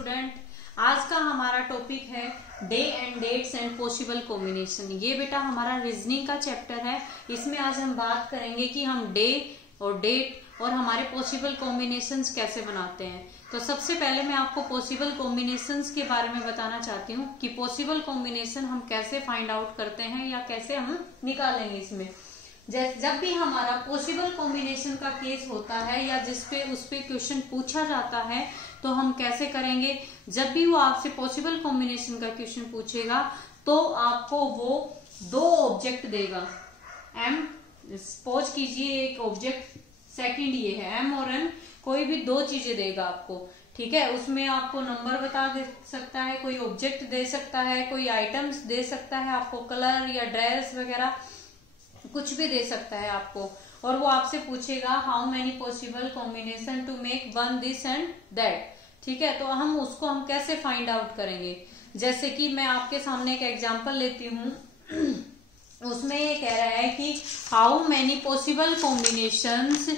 Student, आज का हमारा टॉपिक है day and dates and possible combination. ये बेटा हमारा रीजनिंग का चैप्टर है। इसमें आज हम बात करेंगे कि हम डे और डेट और हमारे पॉसिबल कॉम्बिनेशंस कैसे बनाते हैं। तो सबसे पहले मैं आपको पॉसिबल कॉम्बिनेशंस के बारे में बताना चाहती हूँ कि पॉसिबल कॉम्बिनेशन हम कैसे फाइंड आउट करते हैं या कैसे हम निकालेंगे इसमें। जब भी हमारा पॉसिबल कॉम्बिनेशन का केस होता है या जिसपे उस पे क्वेश्चन पूछा जाता है तो हम कैसे करेंगे। जब भी वो आपसे पॉसिबल कॉम्बिनेशन का क्वेश्चन पूछेगा तो आपको वो दो ऑब्जेक्ट देगा। एम सपोज कीजिए एक ऑब्जेक्ट सेकंड ये है एम और एन, कोई भी दो चीजें देगा आपको, ठीक है। उसमें आपको नंबर बता दे सकता है, कोई ऑब्जेक्ट दे सकता है, कोई आइटम्स दे सकता है, आपको कलर या ड्रेस वगैरह कुछ भी दे सकता है आपको, और वो आपसे पूछेगा how many possible combination to make one this and that, ठीक है। तो हम कैसे फाइंड आउट करेंगे। जैसे कि मैं आपके सामने एक एग्जांपल लेती हूँ। उसमें ये कह रहा है कि how many possible combinations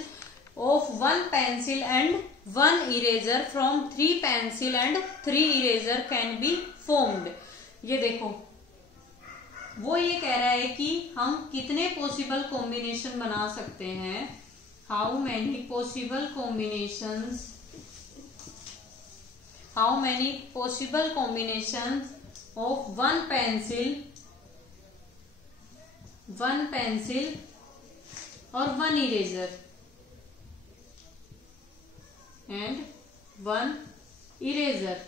of one pencil and one eraser from 3 pencil and 3 eraser can be formed. ये देखो वो ये कह रहा है कि हम कितने पॉसिबल कॉम्बिनेशन बना सकते हैं। How many possible combinations of one pencil और one eraser and one eraser.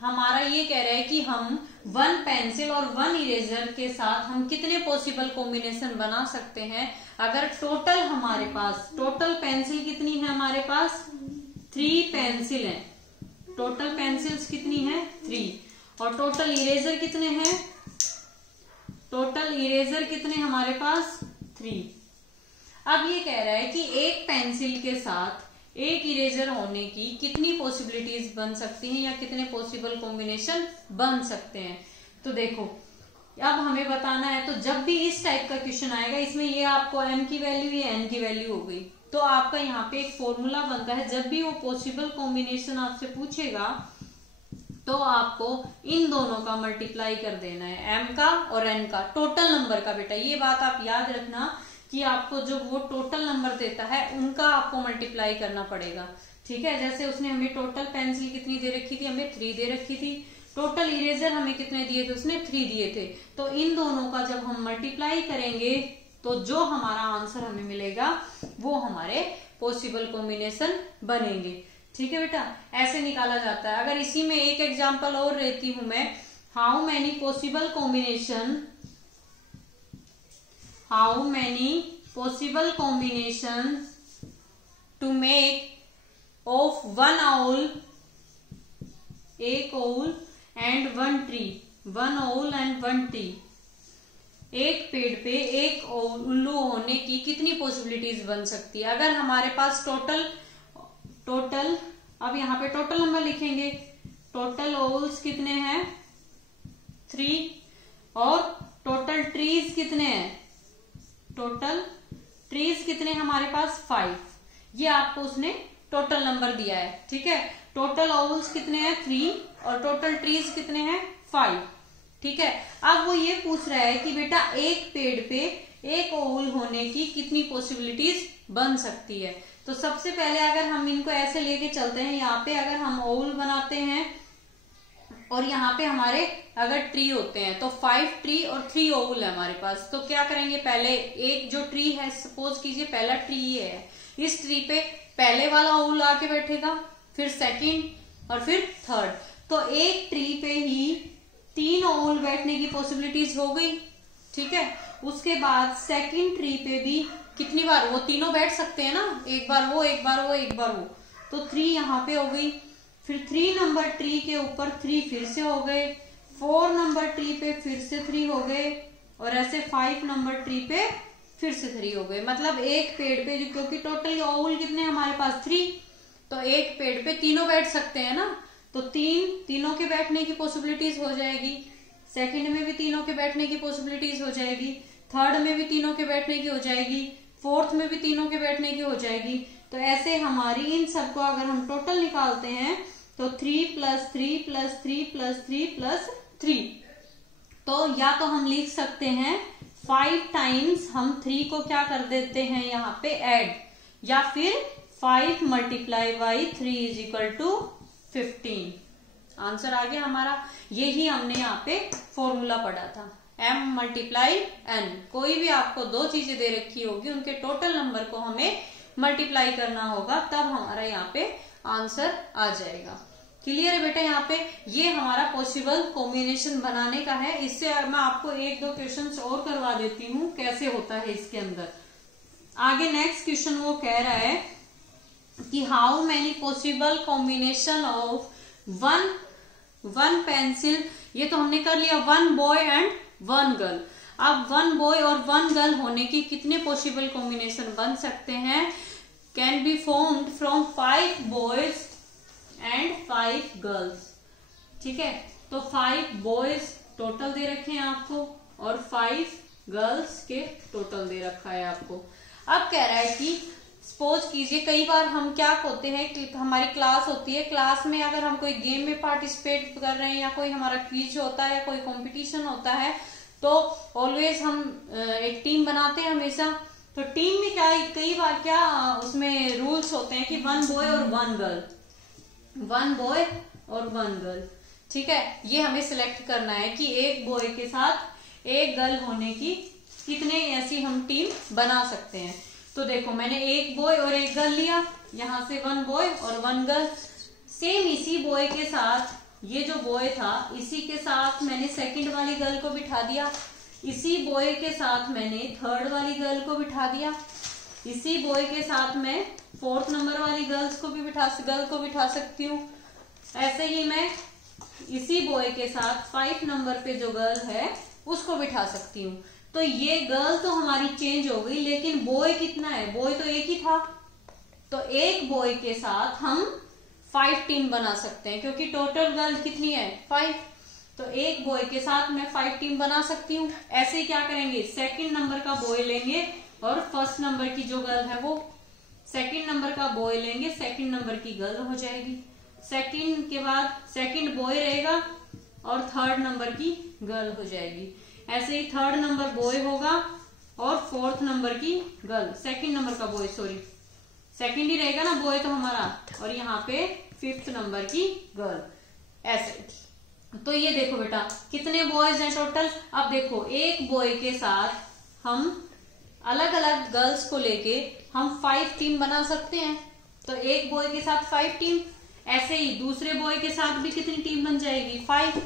हमारा ये कह रहा है कि हम वन पेंसिल और वन इरेजर के साथ हम कितने पॉसिबल कॉम्बिनेशन बना सकते हैं। अगर टोटल हमारे पास टोटल पेंसिल कितनी है, हमारे पास 3 पेंसिल है। टोटल पेंसिल्स कितनी है 3, और टोटल इरेजर कितने हैं, टोटल इरेजर कितने हमारे पास 3। अब ये कह रहा है कि एक पेंसिल के साथ एक इरेजर होने की कितनी पॉसिबिलिटीज बन सकती हैं या कितने पॉसिबल कॉम्बिनेशन बन सकते हैं। तो देखो अब हमें बताना है, तो जब भी इस टाइप का क्वेश्चन आएगा, इसमें ये आपको m की वैल्यू ये n की वैल्यू हो गई, तो आपका यहाँ पे एक फॉर्मूला बनता है। जब भी वो पॉसिबल कॉम्बिनेशन आपसे पूछेगा तो आपको इन दोनों का मल्टीप्लाई कर देना है, m का और n का, टोटल नंबर का। बेटा ये बात आप याद रखना कि आपको जो वो टोटल नंबर देता है उनका आपको मल्टीप्लाई करना पड़ेगा, ठीक है। जैसे उसने हमें टोटल पेंसिल कितनी दे रखी थी, हमें 3 दे रखी थी। टोटल इरेजर हमें कितने दिए थे, उसने 3 दिए थे। तो इन दोनों का जब हम मल्टीप्लाई करेंगे तो जो हमारा आंसर हमें मिलेगा वो हमारे पॉसिबल कॉम्बिनेशन बनेंगे, ठीक है बेटा। ऐसे निकाला जाता है। अगर इसी में एक एग्जाम्पल और लेती हूं मैं, how many possible combinations to make of one owl and one tree। एक पेड़ पे एक उल्लू होने की कितनी पॉसिबिलिटीज बन सकती है। अगर हमारे पास टोटल अब यहाँ पे टोटल नंबर लिखेंगे, टोटल ओवल्स कितने हैं 3, और टोटल ट्रीज कितने हैं, टोटल ट्रीज कितने हमारे पास 5। ये आपको उसने टोटल नंबर दिया है, ठीक है। टोटल ओवल्स कितने हैं 3 और टोटल ट्रीज कितने हैं 5, ठीक है। अब वो ये पूछ रहा है कि बेटा एक पेड़ पे एक ओवल होने की कितनी पॉसिबिलिटीज बन सकती है। तो सबसे पहले अगर हम इनको ऐसे लेके चलते हैं, यहाँ पे अगर हम ओवल बनाते हैं और यहाँ पे हमारे अगर ट्री होते हैं तो 5 ट्री और 3 ओवल है हमारे पास। तो क्या करेंगे, पहले एक जो ट्री है, सपोज कीजिए पहला ट्री ये है, इस ट्री पे पहले वाला ओवल आके बैठेगा, फिर सेकंड और फिर थर्ड। तो एक ट्री पे ही 3 ओवल बैठने की पॉसिबिलिटीज हो गई, ठीक है। उसके बाद सेकंड ट्री पे भी कितनी बार, वो तीनों बैठ सकते हैं ना, एक बार वो एक बार वो एक बार वो, तो 3 यहाँ पे हो गई। फिर 3 नंबर ट्री के ऊपर 3 फिर से हो गए, 4 नंबर ट्री पे फिर से 3 हो गए, और ऐसे 5 नंबर ट्री पे फिर से 3 हो गए। मतलब एक पेड़ पे, क्योंकि टोटल ओवल कितने हमारे पास 3, तो एक पेड़ पे तीनों बैठ सकते हैं ना, तो तीनों के बैठने की पॉसिबिलिटीज हो जाएगी। सेकंड में भी तीनों के बैठने की पॉसिबिलिटीज हो जाएगी, थर्ड में भी तीनों के बैठने की हो जाएगी, फोर्थ में भी तीनों के बैठने की हो जाएगी। तो ऐसे हमारी इन सबको अगर हम टोटल निकालते हैं तो 3 + 3 + 3 + 3 + 3, तो या तो हम लिख सकते हैं 5 टाइम्स हम 3 को क्या कर देते हैं यहाँ पे ऐड, या फिर 5 × 3 = 15। आंसर आ गया हमारा। यही हमने यहाँ पे फॉर्मूला पढ़ा था, m × n। कोई भी आपको दो चीजें दे रखी होगी, उनके टोटल नंबर को हमें मल्टीप्लाई करना होगा, तब हमारा यहाँ पे आंसर आ जाएगा। क्लियर है बेटा? यहाँ पे ये हमारा पॉसिबल कॉम्बिनेशन बनाने का है। इससे मैं आपको 1-2 क्वेश्चंस और करवा देती हूँ कैसे होता है इसके अंदर। आगे नेक्स्ट क्वेश्चन वो कह रहा है कि how many possible combination of one pencil, ये तो हमने कर लिया 1 बॉय एंड 1 गर्ल। अब 1 बॉय और 1 गर्ल होने की कितने पॉसिबल कॉम्बिनेशन बन सकते हैं? Can be formed from 5 boys and 5 girls. ठीक है, तो 5 बॉयज टोटल दे रखे हैं आपको और 5 गर्ल्स के टोटल दे रखा है आपको। अब कह रहा है कि सपोज कीजिए कई बार हम क्या होते हैं कि हमारी क्लास होती है, क्लास में अगर हम कोई गेम में पार्टिसिपेट कर रहे हैं या कोई हमारा क्विज होता है या कोई कंपटीशन होता है, तो ऑलवेज हम एक टीम बनाते हैं हमेशा। तो टीम में क्या कई बार क्या उसमें रूल्स होते हैं कि 1 बॉय और 1 गर्ल, 1 बॉय और 1 गर्ल। ठीक है, ये हमें सिलेक्ट करना है कि एक बॉय के साथ एक गर्ल होने की कितने ऐसी हम टीम बना सकते हैं। तो देखो मैंने एक बॉय और एक गर्ल लिया, यहां से 1 बॉय और 1 गर्ल। सेम इसी बॉय के साथ ये जो बॉय था इसी के साथ मैंने सेकंड वाली गर्ल को बिठा दिया, इसी बॉय के साथ मैंने थर्ड वाली गर्ल को बिठा दिया, इसी बॉय के साथ मैं 4th नंबर वाली गर्ल को बिठा सकती हूँ। ऐसे ही मैं इसी बॉय के साथ 5 नंबर पे जो गर्ल है उसको बिठा सकती हूँ। तो ये गर्ल तो हमारी चेंज हो गई, लेकिन बॉय कितना है? बॉय तो एक ही था। तो एक बॉय के साथ हम 5 टीम बना सकते हैं, क्योंकि टोटल गर्ल कितनी है? 5। तो एक बॉय के साथ मैं 5 टीम बना सकती हूँ। ऐसे ही क्या करेंगे, सेकंड नंबर का बॉय लेंगे और फर्स्ट नंबर की जो गर्ल है वो, सेकंड नंबर का बॉय लेंगे, सेकंड नंबर की गर्ल हो जाएगी। सेकंड के बाद सेकंड बॉय रहेगा और थर्ड नंबर की गर्ल हो जाएगी। ऐसे ही थर्ड नंबर बॉय होगा और 4th नंबर की गर्ल, सेकंड नंबर का बॉय, सॉरी सेकंड ही रहेगा ना बॉय तो हमारा, और यहाँ पे 5th नंबर की गर्ल। ऐसे तो ये देखो बेटा कितने बॉयज हैं टोटल। अब देखो एक बॉय के साथ हम अलग अलग गर्ल्स को लेके हम 5 टीम बना सकते हैं। तो एक बॉय के साथ 5 टीम, ऐसे ही दूसरे बॉय के साथ भी कितनी टीम बन जाएगी? 5।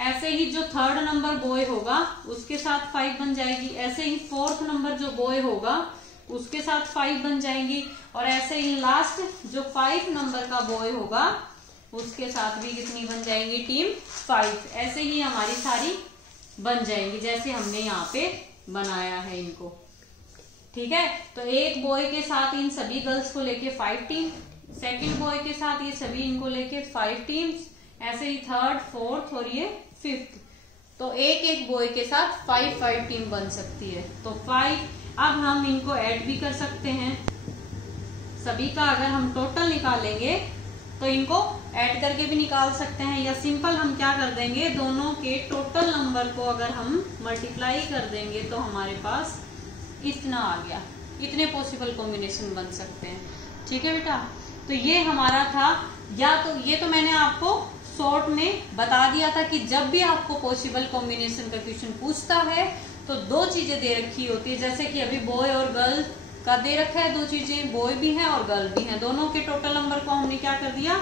ऐसे ही जो थर्ड नंबर बॉय होगा उसके साथ 5 बन जाएगी। ऐसे ही 4th नंबर जो बॉय होगा उसके साथ 5 बन जाएंगी। और ऐसे ही लास्ट जो 5 नंबर का बॉय होगा उसके साथ भी कितनी बन जाएंगी? टीम 5। ऐसे ही हमारी सारी बन जाएंगी जैसे हमने यहाँ पे बनाया है इनको। ठीक है, तो एक बॉय के साथ इन सभी गर्ल्स को लेके 5 टीम, सेकंड बॉय के साथ ये सभी इनको लेके 5 टीम्स, ऐसे ही थर्ड, 4th और ये 5th। तो एक एक बॉय के साथ 5 टीम बन सकती है। तो 5, अब हम इनको ऐड भी कर सकते हैं। सभी का अगर हम टोटल निकालेंगे तो इनको ऐड करके भी निकाल सकते हैं, या सिंपल हम क्या कर देंगे, दोनों के टोटल नंबर को अगर हम मल्टीप्लाई कर देंगे तो हमारे पास इतना आ गया। इतने पॉसिबल कॉम्बिनेशन बन सकते हैं। ठीक है बेटा, तो ये हमारा था। या तो ये तो मैंने आपको शॉर्ट में बता दिया था कि जब भी आपको पॉसिबल कॉम्बिनेशन का क्वेश्चन पूछता है तो 2 चीजें दे रखी होती है। जैसे कि अभी बॉय और गर्ल का दे रखा है, 2 चीजें, बॉय भी है और गर्ल भी है, दोनों के टोटल नंबर को हमने क्या कर दिया?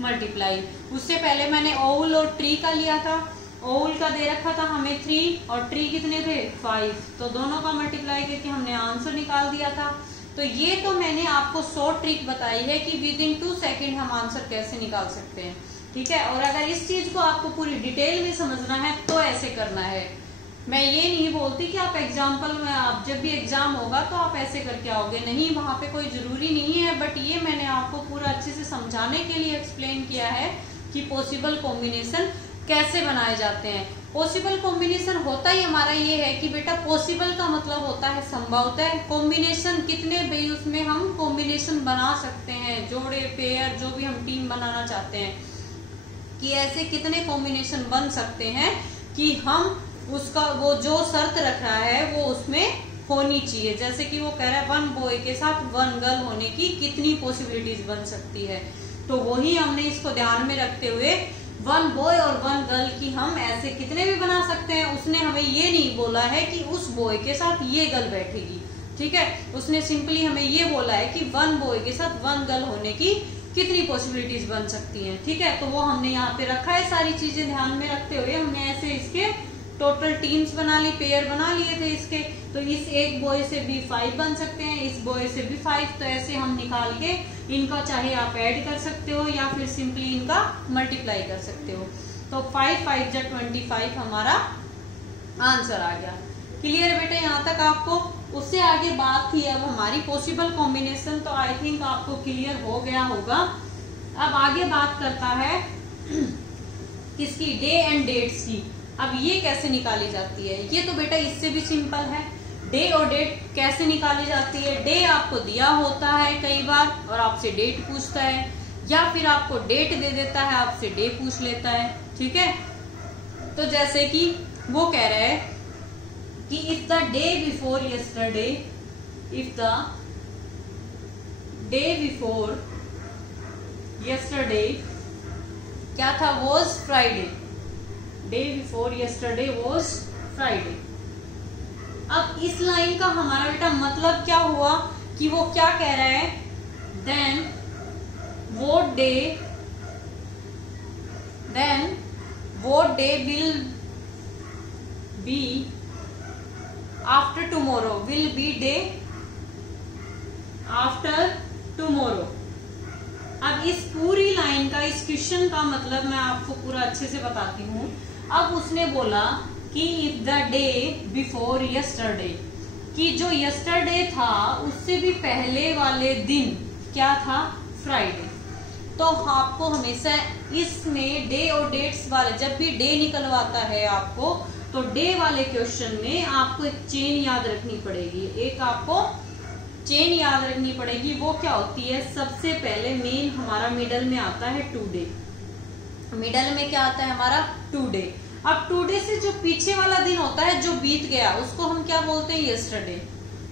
मल्टीप्लाई। उससे पहले मैंने ओवल और ट्री का लिया था। ओवल का दे रखा था हमें 3 और ट्री कितने थे? 5। तो दोनों का मल्टीप्लाई करके हमने आंसर निकाल दिया था। तो ये तो मैंने आपको शॉर्ट ट्रिक बताई है कि विदिन 2 सेकेंड हम आंसर कैसे निकाल सकते हैं। ठीक है, और अगर इस चीज को आपको पूरी डिटेल में समझना है तो ऐसे करना है। मैं ये नहीं बोलती कि आप एग्जाम्पल में, आप जब भी एग्जाम होगा तो आप ऐसे करके आओगे, नहीं, वहां पे कोई जरूरी नहीं है। बट ये मैंने आपको पूरा अच्छे से समझाने के लिए एक्सप्लेन किया है कि पॉसिबल कॉम्बिनेशन कैसे बनाए जाते हैं। पॉसिबल कॉम्बिनेशन होता ही हमारा ये है कि बेटा पॉसिबल का मतलब होता है संभवतः, कॉम्बिनेशन कितने भी उसमें हम कॉम्बिनेशन बना सकते हैं, जोड़े पेयर जो भी हम टीम बनाना चाहते हैं कि ऐसे कितने कॉम्बिनेशन बन सकते हैं कि हम उसका वो जो शर्त रख रहा है वो उसमें होनी चाहिए। जैसे कि वो कह रहा है 1 बॉय के साथ 1 गर्ल होने की कितनी पॉसिबिलिटीज बन सकती है, तो वही हमने इसको ध्यान में रखते हुए 1 बॉय और 1 गर्ल की हम ऐसे कितने भी बना सकते हैं। उसने हमें ये नहीं बोला है कि उस बॉय के साथ ये गर्ल बैठेगी, ठीक है, उसने सिंपली हमें ये बोला है कि 1 बॉय के साथ 1 गर्ल होने की कितनी पॉसिबिलिटीज बन सकती हैं, ठीक है। तो वो हमने यहाँ पे रखा है, सारी चीजें ध्यान में रखते हुए हमने ऐसे इसके टोटल टीम्स बना ली, पेयर बना लिए थे इसके। तो इस एक बॉय से भी 5 बन सकते हैं, इस बॉय से भी 5, तो ऐसे हम निकाल के इनका चाहे आप ऐड कर सकते हो या फिर सिंपली इनका मल्टीप्लाई कर सकते हो। तो 5 5 जा 25 हमारा आंसर आ गया। क्लियर बेटा यहाँ तक आपको? उससे आगे बात थी अब हमारी पॉसिबल कॉम्बिनेशन, तो आई थिंक आपको क्लियर हो गया होगा। अब आगे बात करता है किसकी, डे एंड डेट्स की। अब ये कैसे निकाली जाती है, ये तो बेटा इससे भी सिंपल है। डे और डेट कैसे निकाली जाती है, डे आपको दिया होता है कई बार और आपसे डेट पूछता है, या फिर आपको डेट दे देता है आपसे डे पूछ लेता है, ठीक है। तो जैसे कि वो कह रहा है कि if the day before yesterday, if the day before yesterday क्या था, was Friday, day before yesterday was Friday. अब इस लाइन का हमारा बेटा मतलब क्या हुआ कि वो क्या कह रहा है, देन वो day will be after tomorrow, will be day after tomorrow. अब इस पूरी लाइन का, इस क्वेश्चन का मतलब मैं आपको पूरा अच्छे से बताती हूँ। अब उसने बोला कि if the day before yesterday, कि जो यस्टरडे था उससे भी पहले वाले दिन क्या था, फ्राइडे। तो आपको हमेशा इसमें डे और डेट्स वाले, जब भी डे निकलवाता है आपको, तो डे वाले क्वेश्चन में आपको एक चेन याद रखनी पड़ेगी, एक आपको चेन याद रखनी पड़ेगी। वो क्या होती है, सबसे पहले मेन हमारा मिडल में आता है टुडे, मिडल में क्या आता है हमारा टुडे। अब टुडे से जो पीछे वाला दिन होता है जो बीत गया, उसको हम क्या बोलते हैं, यस्टरडे।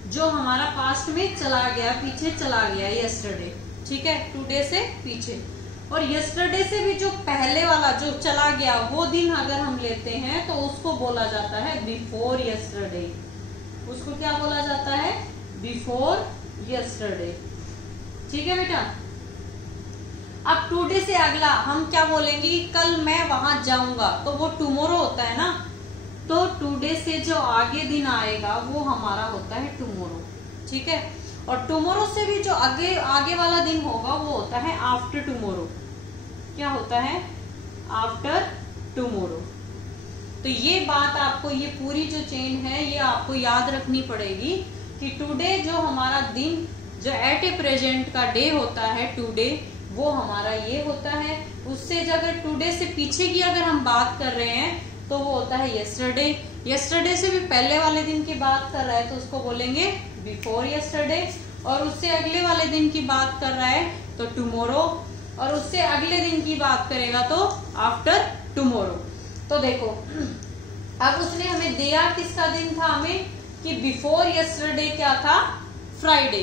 जो हमारा पास्ट में चला गया, पीछे चला गया, यस्टरडे, ठीक है, टुडे से पीछे। और यस्टरडे से भी जो पहले वाला जो चला गया वो दिन अगर हम लेते हैं तो उसको बोला जाता है बिफोर यस्टरडे, उसको क्या बोला जाता है, बिफोर यस्टरडे, ठीक है बेटा। अब टुडे से अगला हम क्या बोलेंगे, कल मैं वहां जाऊंगा, तो वो टुमारो होता है ना, तो टुडे से जो आगे दिन आएगा वो हमारा होता है टुमारो, ठीक है। और टुमारो से भी जो आगे वाला दिन होगा वो होता है आफ्टर टुमारो, क्या होता है, आफ्टर टुमारो। तो ये बात आपको, ये पूरी जो चेन है ये आपको याद रखनी पड़ेगी कि टुडे जो हमारा दिन, जो एट ए प्रेजेंट का डे होता है टुडे, वो हमारा ये होता है। उससे अगर टुडे से पीछे की अगर हम बात कर रहे हैं तो वो होता है यस्टरडे। यस्टरडे से भी पहले वाले दिन की बात कर रहा है तो उसको बोलेंगे बिफोर यस्टरडे। और उससे अगले वाले दिन की बात कर रहा है तो टुमारो, और उससे अगले दिन की बात करेगा तो आफ्टर टुमारो। तो देखो अब उसने हमें दिया किसका दिन था, हमें कि बिफोर यस्टरडे क्या था, फ्राइडे।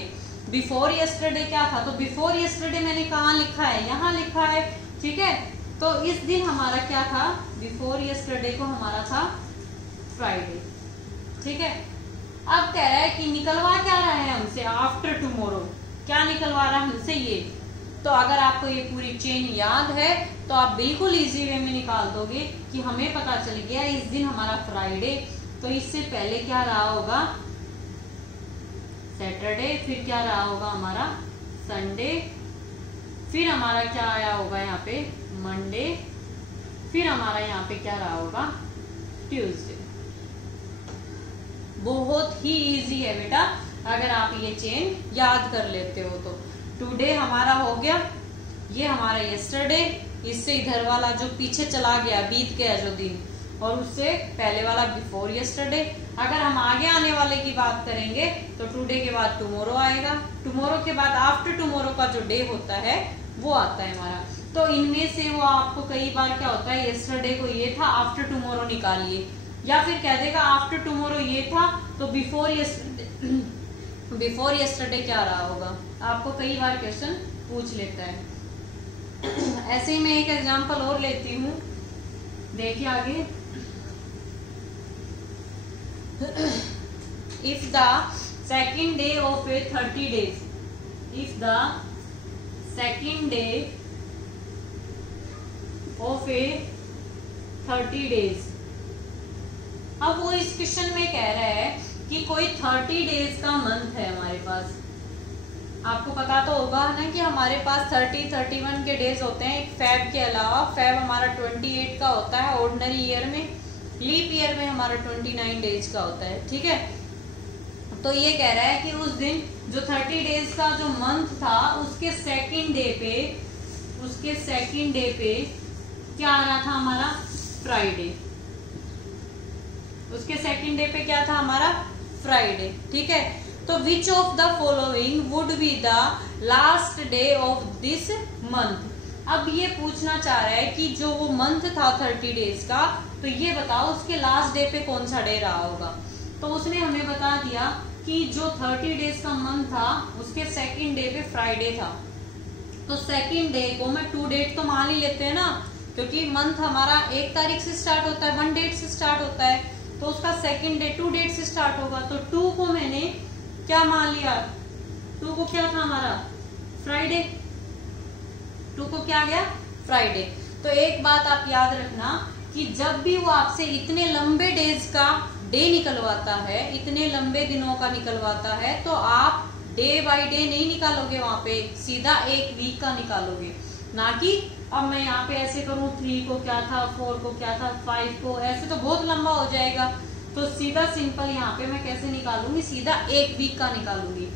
बिफोर यस्टरडे क्या था, तो बिफोर यस्टरडे मैंने कहाँ लिखा है, यहाँ लिखा है, ठीक है। तो इस दिन हमारा क्या था, बिफोर यस्टरडे को हमारा था फ्राइडे, ठीक है। अब कह रहा है कि निकलवा क्या रहा है हमसे, आफ्टर टुमारो, क्या निकलवा रहा है हमसे ये। तो अगर आपको ये पूरी चेन याद है तो आप बिल्कुल इजी वे में निकाल दोगे कि हमें पता चल गया इस दिन हमारा फ्राइडे, तो इससे पहले क्या रहा होगा, सैटरडे, फिर क्या रहा होगा हमारा संडे, फिर हमारा क्या आया होगा यहाँ पे मंडे, फिर हमारा यहाँ पे क्या रहा होगा ट्यूसडे। बहुत ही इजी है बेटा अगर आप ये चेन याद कर लेते हो तो। टुडे हमारा हो गया, ये हमारा यस्टरडे, इससे इधर वाला जो पीछे चला गया, बीत गया जो दिन, और उससे पहले वाला बिफोर यस्टरडे। अगर हम आगे आने वाले की बात करेंगे तो टुडे के बाद टुमारो आएगा, टुमारो के बाद आफ्टर टुमारो का जो डे होता है वो आता है हमारा। तो इनमें से वो आपको कई बार क्या होता है, यस्टरडे को ये था, आफ्टर टुमारो निकालिए, या फिर कह देगा आफ्टर टुमारो ये था तो बिफोर यस्टरडे क्या रहा होगा। आपको कई बार क्वेश्चन पूछ लेता है। ऐसे ही मैं एक एग्जांपल और लेती हूँ, देखिए आगे। If the second day of A 30 days, if the second day of A 30 days, अब वो इस क्वेश्चन में कह रहा है कि कोई 30 days का मंथ है हमारे पास। आपको पता तो होगा ना कि हमारे पास 30, 31 के डेज होते हैं, एक फेब के अलावा। फेब हमारा 28 का होता है ऑर्डिनरी ईयर में, लीप ईयर में हमारा 29 डेज का होता है, ठीक है। तो ये कह रहा है कि उस दिन जो 30 डेज का जो मंथ था उसके सेकंड डे पे क्या आ रहा था हमारा, फ्राइडे। उसके सेकंड डे पे क्या था हमारा, फ्राइडे, ठीक है। तो which of the following would be the last day of this month. अब ये पूछना चाह रहा है कि जो वो मंथ था 30 डेज का, तो ये बताओ उसके लास्ट डे पे कौन सा डे रहा होगा। तो उसने हमें बता दिया कि जो 30 डेज का मंथ था उसके सेकंड डे पे फ्राइडे था। तो सेकंड डे को मैं 2 डेट तो मान ही लेते हैं ना, क्योंकि मंथ हमारा 1 तारीख से स्टार्ट होता है, 1 डेट से स्टार्ट होता है, तो उसका सेकंड डे 2 डेट से स्टार्ट होगा। तो 2 को मैंने क्या मान लिया, 2 को क्या था हमारा, फ्राइडे। 2 को क्या गया, फ्राइडे। तो एक बात आप याद रखना कि जब भी वो आपसे इतने लंबे डेज का डे निकलवाता है, इतने लंबे दिनों का निकलवाता है, तो आप डे बाय डे नहीं निकालोगे, वहां पे सीधा एक वीक का निकालोगे। ना कि अब मैं यहाँ पे ऐसे करूं 3 को क्या था, 4 को क्या था, 5 को, ऐसे तो बहुत लंबा हो जाएगा। तो सीधा सिंपल यहाँ पे मैं कैसे निकालूंगी, सीधा एक वीक का निकालूंगी।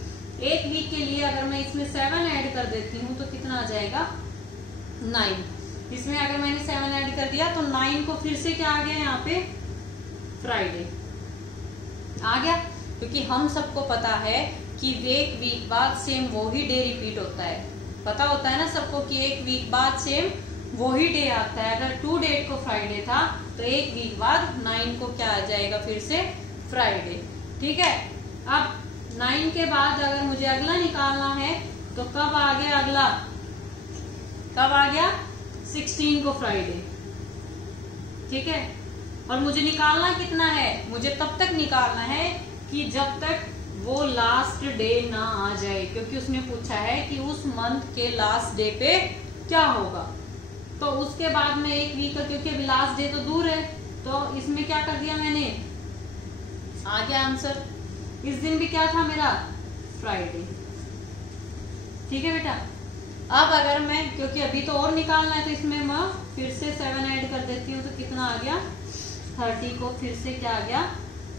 एक वीक के लिए अगर मैं इसमें 7 ऐड कर देती हूँ तो कितना आ जाएगा, 9। इसमें अगर मैंने 7 ऐड कर दिया तो 9 को फिर से क्या आ गया यहाँ पे, फ्राइडे आ गया। क्योंकि हम सबको पता है कि एक वीक बाद सेम वही डे रिपीट होता है। पता होता है ना सबको कि एक वीक बाद सेम वही डे आता है। अगर 2 डेट को फ्राइडे था तो एक वीक बाद 9 को क्या आ जाएगा, फिर से फ्राइडे, ठीक है। अब 9 के बाद अगर मुझे अगला निकालना है तो कब आ गया अगला, कब आ गया, 16 को फ्राइडे, ठीक है। और मुझे निकालना कितना है, मुझे तब तक निकालना है कि जब तक वो लास्ट डे ना आ जाए, क्योंकि उसने पूछा है कि उस मंथ के लास्ट डे पे क्या होगा। तो उसके बाद में एक वीक का, क्योंकि अभी लास्ट डे तो दूर है, तो इसमें क्या कर दिया मैंने, आ गया आंसर। इस दिन भी क्या था मेरा, फ्राइडे, ठीक है बेटा। अब अगर मैं, क्योंकि अभी तो और निकालना है, तो इसमें मैं फिर से 7 ऐड कर देती हूँ तो कितना आ गया, 30 को फिर से क्या आ गया,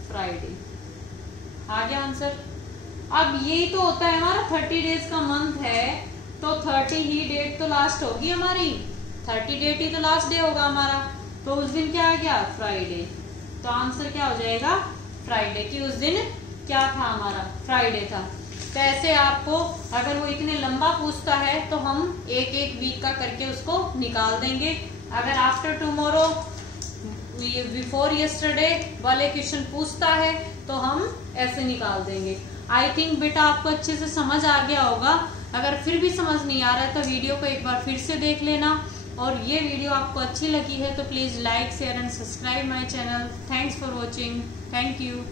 फ्राइडे, आ गया आंसर। अब यही तो होता है हमारा 30 डेज का मंथ है, तो 30 ही डेट तो लास्ट होगी हमारी, 30 डेट ही तो लास्ट डे होगा हमारा। तो उस दिन क्या आ गया, फ्राइडे। तो आंसर क्या हो जाएगा, फ्राइडे, कि उस दिन क्या था हमारा, फ्राइडे था। तो ऐसे आपको अगर वो इतने लंबा पूछता है तो हम एक एक वीक का करके उसको निकाल देंगे। अगर आफ्टर टुमारो, बिफोर यस्टरडे वाले क्वेश्चन पूछता है तो हम ऐसे निकाल देंगे। आई थिंक बेटा आपको अच्छे से समझ आ गया होगा। अगर फिर भी समझ नहीं आ रहा है तो वीडियो को एक बार फिर से देख लेना। और ये वीडियो आपको अच्छी लगी है तो please like, share and subscribe my channel. Thanks for watching. Thank you.